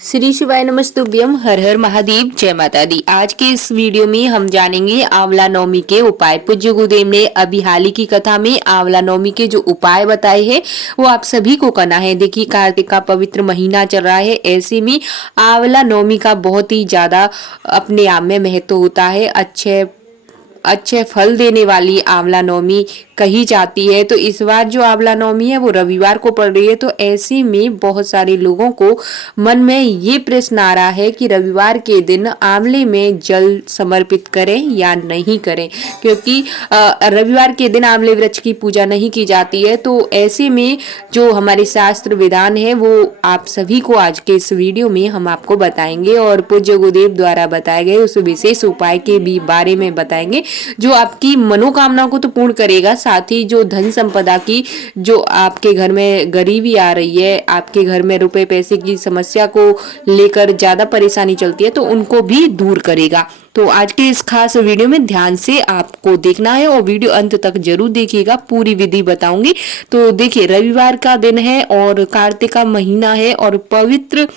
श्री शिवाय नमस्तुभ्यम। हर हर महादेव, जय माता दी। आज के इस वीडियो में हम जानेंगे आंवला नवमी के उपाय। पूज्य गुरुदेव ने अभी हाल ही की कथा में आंवला नवमी के जो उपाय बताए हैं वो आप सभी को करना है। देखिए, कार्तिक का पवित्र महीना चल रहा है, ऐसे में आंवला नवमी का बहुत ही ज्यादा अपने आप में महत्व होता है। अच्छे फल देने वाली आंवला नवमी कही जाती है। तो इस बार जो आंवला नवमी है वो रविवार को पड़ रही है। तो ऐसे में बहुत सारे लोगों को मन में ये प्रश्न आ रहा है कि रविवार के दिन आंवले में जल समर्पित करें या नहीं करें, क्योंकि रविवार के दिन आंवले वृक्ष की पूजा नहीं की जाती है। तो ऐसे में जो हमारे शास्त्र विधान है वो आप सभी को आज के इस वीडियो में हम आपको बताएंगे और पूज्य गुरुदेव द्वारा बताए गए उस विशेष उपाय के भी बारे में बताएंगे जो आपकी मनोकामना को तो पूर्ण करेगा, साथ ही जो धन संपदा की, जो आपके घर में गरीबी आ रही है, आपके घर में रुपए पैसे की समस्या को लेकर ज्यादा परेशानी चलती है, तो उनको भी दूर करेगा। तो आज के इस खास वीडियो में ध्यान से आपको देखना है और वीडियो अंत तक जरूर देखिएगा, पूरी विधि बताऊंगी। तो देखिए, रविवार का दिन है और कार्तिक का महीना है और पवित्र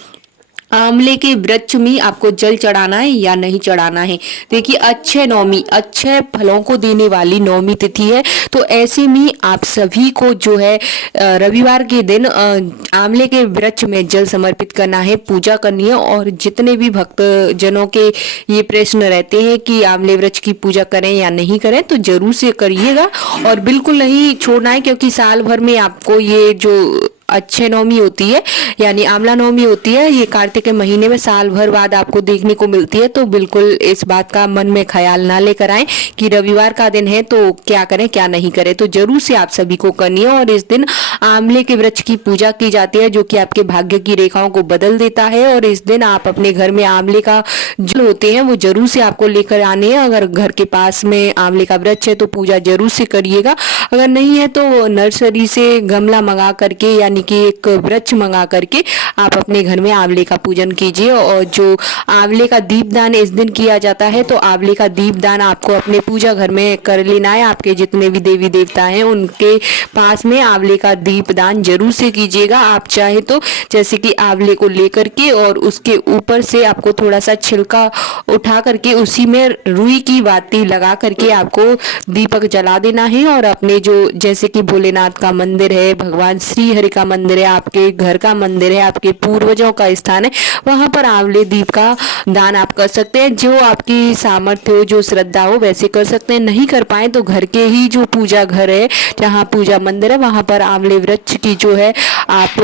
आंवले के वृक्ष में आपको जल चढ़ाना है या नहीं चढ़ाना है। देखिए, अच्छे फलों को देने वाली नवमी तिथि है। तो ऐसे में आप सभी को जो है रविवार के दिन आंवले के वृक्ष में जल समर्पित करना है, पूजा करनी है। और जितने भी भक्त जनों के ये प्रश्न रहते हैं कि आंवले वृक्ष की पूजा करें या नहीं करें, तो जरूर से करिएगा और बिल्कुल नहीं छोड़ना है, क्योंकि साल भर में आपको ये जो अच्छे नवमी होती है यानी आंवला नवमी होती है, ये कार्तिक के महीने में साल भर बाद आपको देखने को मिलती है। तो बिल्कुल इस बात का मन में ख्याल ना लेकर आए कि रविवार का दिन है तो क्या करें क्या नहीं करें। तो जरूर से आप सभी को करनी है और इस दिन आंवले के वृक्ष की पूजा की जाती है, जो कि आपके भाग्य की रेखाओं को बदल देता है। और इस दिन आप अपने घर में आंवले का जल होते हैं वो जरूर से आपको लेकर आने हैं। अगर घर के पास में आंवले का वृक्ष है तो पूजा जरूर से करिएगा, अगर नहीं है तो नर्सरी से गमला मंगा करके यानी कि एक वृक्ष मंगा करके आप अपने घर में आंवले का पूजन कीजिए। और जो आंवले का दीपदान इस दिन किया जाता है, तो आंवले का दीपदान आपको अपने पूजा घर में कर लेना है। आपके जितने भी देवी देवता हैं उनके पास में आंवले का दीपदान जरूर से कीजिएगा। आप चाहे तो जैसे कि आंवले को लेकर के और उसके ऊपर से आपको थोड़ा सा छिलका उठा करके उसी में रुई की बाती लगा करके आपको दीपक जला देना है। और अपने जो जैसे कि भोलेनाथ का मंदिर है, भगवान श्री हरि का मंदिर है, आपके घर का मंदिर है, आपके पूर्वजों का स्थान है, वहां पर आंवले दीप का दान आप कर सकते हैं। जो आपकी सामर्थ्य हो, जो श्रद्धा हो वैसे कर सकते हैं। नहीं कर पाए तो घर के ही जो पूजा घर है, जहाँ पूजा मंदिर है, वहां पर आंवले वृक्ष की जो है आप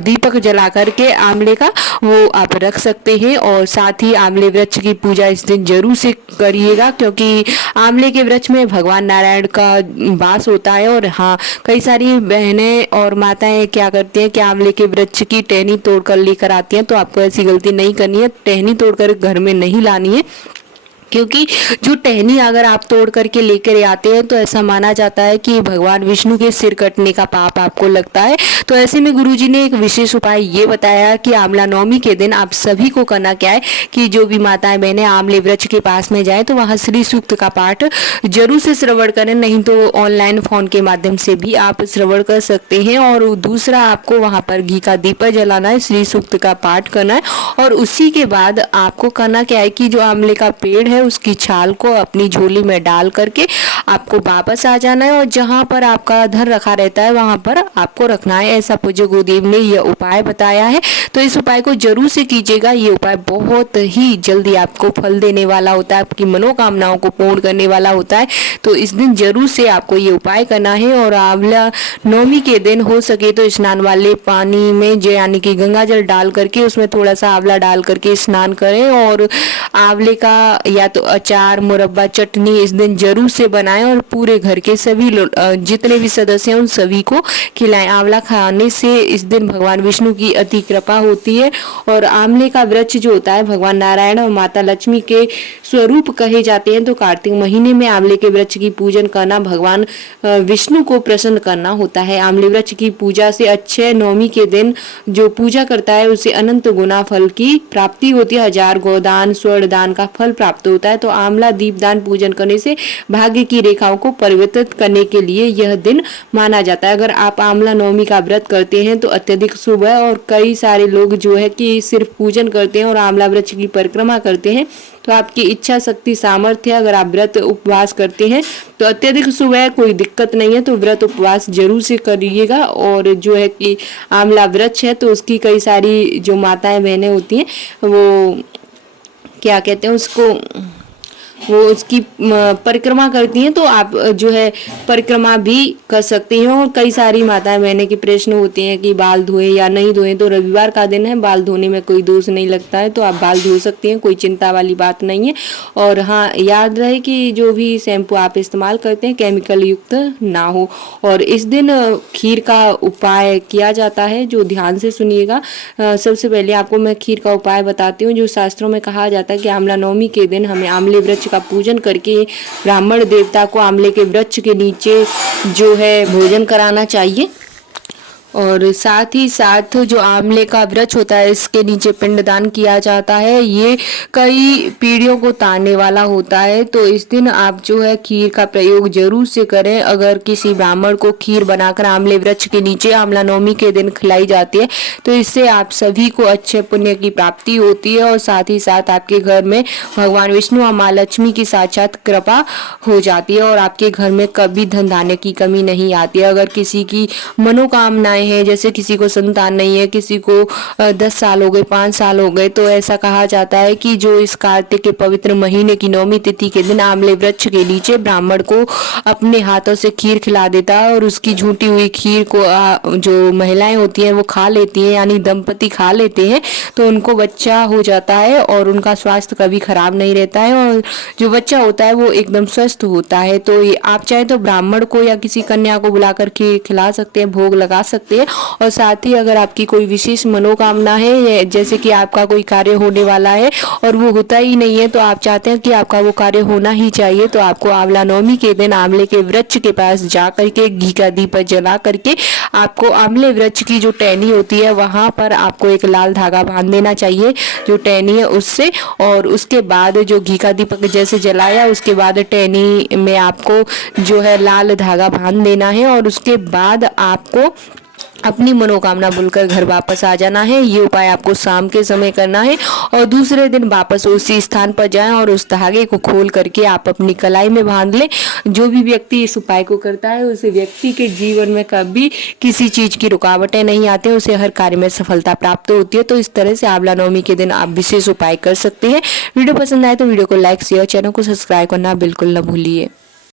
दीपक जला करके आंवले का वो आप रख सकते हैं। और साथ ही आंवले वृक्ष की पूजा इस दिन जरूर से करिएगा, क्योंकि आंवले के वृक्ष में भगवान नारायण का वास होता है। और हाँ, कई सारी बहनें और माताएं क्या करती हैं कि आंवले के वृक्ष की टहनी तोड़कर लेकर आती हैं, तो आपको ऐसी गलती नहीं करनी है। टहनी तोड़कर घर में नहीं लानी है, क्योंकि जो टहनी अगर आप तोड़ करके लेकर आते हैं तो ऐसा माना जाता है कि भगवान विष्णु के सिर कटने का पाप आपको लगता है। तो ऐसे में गुरुजी ने एक विशेष उपाय ये बताया कि आंवला नवमी के दिन आप सभी को करना क्या है कि जो भी माताएं बहनें आंवले वृक्ष के पास में जाए तो वहां श्री सूक्त का पाठ जरूर से श्रवण करें, नहीं तो ऑनलाइन फोन के माध्यम से भी आप श्रवण कर सकते हैं। और दूसरा, आपको वहां पर घी का दीपक जलाना है, श्री सूक्त का पाठ करना है। और उसी के बाद आपको करना क्या है कि जो आंवले का पेड़ है उसकी छाल को अपनी झोली में डाल करके आपको वापस आ जाना है और जहां पर आपका धन रखा रहता है वहां पर आपको रखना है। ऐसा पूज्य गुरुदेव ने यह उपाय बताया है, तो इस उपाय को जरूर से कीजिएगा। ये उपाय बहुत ही जल्दी आपको फल देने वाला होता है, आपकी मनोकामनाओं को पूर्ण करने वाला होता है। तो इस दिन जरूर से आपको ये उपाय करना है। और आंवला नवमी के दिन हो सके तो स्नान वाले पानी में जो यानी कि गंगा जल डाल करके उसमें थोड़ा सा आंवला डाल करके स्नान करें। और आंवले का या तो अचार, मुरब्बा, चटनी इस दिन जरूर से बनाएं और पूरे घर के सभी जितने भी सदस्य हैं उन सभी को खिलाएं। आंवला खाने से इस दिन भगवान विष्णु की अति कृपा होती है। और आंवले का वृक्ष जो होता है भगवान नारायण और माता लक्ष्मी के स्वरूप कहे जाते हैं। तो कार्तिक महीने में आंवले के वृक्ष की पूजन करना भगवान विष्णु को प्रसन्न करना होता है। आंवले वृक्ष की पूजा से अच्छे नवमी के दिन जो पूजा करता है उसे अनंत गुना फल की प्राप्ति होती है। 1000 गोदान स्वर्ण दान का फल प्राप्त होता है। होता है। तो आंवला दीपदान पूजन करने से भाग्य की रेखाओं को परिवर्तित करने के लिए यह दिन माना जाता है। अगर आप आंवला नवमी का व्रत करते हैं तो अत्यधिक शुभ है। और कई सारे लोग जो है कि सिर्फ पूजन करते हैं और आंवला वृक्ष की परिक्रमा करते हैं, तो आपकी इच्छा शक्ति सामर्थ्य अगर आप व्रत उपवास करते हैं तो अत्यधिक शुभ है, कोई दिक्कत नहीं है। तो व्रत उपवास जरूर से करिएगा। और जो है कि आंवला वृक्ष है तो उसकी कई सारी जो माताएं बहनें होती हैं वो क्या कहते हैं उसको, वो उसकी परिक्रमा करती हैं, तो आप जो है परिक्रमा भी कर सकते हैं। और कई सारी माताएं बहनें के प्रश्न होते हैं कि बाल धोएं या नहीं धोएं, तो रविवार का दिन है, बाल धोने में कोई दोष नहीं लगता है, तो आप बाल धो सकते हैं, कोई चिंता वाली बात नहीं है। और हाँ, याद रहे कि जो भी शैम्पू आप इस्तेमाल करते हैं केमिकल युक्त ना हो। और इस दिन खीर का उपाय किया जाता है, जो ध्यान से सुनिएगा। सबसे पहले आपको मैं खीर का उपाय बताती हूँ। जो शास्त्रों में कहा जाता है कि आंवला नवमी के दिन हमें आंवले वृक्ष का पूजन करके ब्राह्मण देवता को आंवले के वृक्ष के नीचे जो है भोजन कराना चाहिए। और साथ ही साथ जो आंवले का वृक्ष होता है इसके नीचे पिंडदान किया जाता है। ये कई पीढ़ियों को तारने वाला होता है। तो इस दिन आप जो है खीर का प्रयोग जरूर से करें। अगर किसी ब्राह्मण को खीर बनाकर आंवले वृक्ष के नीचे आंवला नवमी के दिन खिलाई जाती है तो इससे आप सभी को अच्छे पुण्य की प्राप्ति होती है। और साथ ही साथ आपके घर में भगवान विष्णु और माँ लक्ष्मी की साक्षात कृपा हो जाती है और आपके घर में कभी धन धान्य की कमी नहीं आती है। अगर किसी की मनोकामनाएं हैं, जैसे किसी को संतान नहीं है, किसी को 10 साल हो गए, 5 साल हो गए, तो ऐसा कहा जाता है कि जो इस कार्तिक के पवित्र महीने की नवमी तिथि के दिन आंवले वृक्ष के नीचे ब्राह्मण को अपने हाथों से खीर खिला देता है और उसकी झूठी हुई खीर को जो महिलाएं होती हैं वो खा लेती हैं, यानी दंपति खा लेते हैं, तो उनको बच्चा हो जाता है और उनका स्वास्थ्य कभी खराब नहीं रहता है और जो बच्चा होता है वो एकदम स्वस्थ होता है। तो आप चाहे तो ब्राह्मण को या किसी कन्या को बुलाकर खीर खिला सकते हैं, भोग लगा सकते हैं। और साथ ही अगर आपकी कोई विशेष मनोकामना है, जैसे कि आपका कोई कार्य होने वाला है और वो होता ही नहीं है, तो आप चाहते हैं कि आपका वो कार्य होना ही चाहिए, तो आपको आंवला नवमी के दिन आंवले के वृक्ष के पास जा करके घी का दीप जला करके आपको आंवले वृक्ष की जो टहनी होती है वहां पर आपको एक लाल धागा बांध देना चाहिए, जो टहनी है उससे। और उसके बाद जो घी का दीपक जैसे जलाया उसके बाद टहनी में आपको जो है लाल धागा बांध देना है और उसके बाद आपको अपनी मनोकामना बोलकर घर वापस आ जाना है। ये उपाय आपको शाम के समय करना है और दूसरे दिन वापस उसी स्थान पर जाएं और उस धागे को खोल करके आप अपनी कलाई में बांध लें। जो भी व्यक्ति इस उपाय को करता है उस व्यक्ति के जीवन में कभी किसी चीज की रुकावटें नहीं आती, उसे हर कार्य में सफलता प्राप्त होती है। तो इस तरह से आंवला नवमी के दिन आप विशेष उपाय कर सकते हैं। वीडियो पसंद आए तो वीडियो को लाइक शेयर, चैनल को सब्सक्राइब करना बिल्कुल न भूलिए।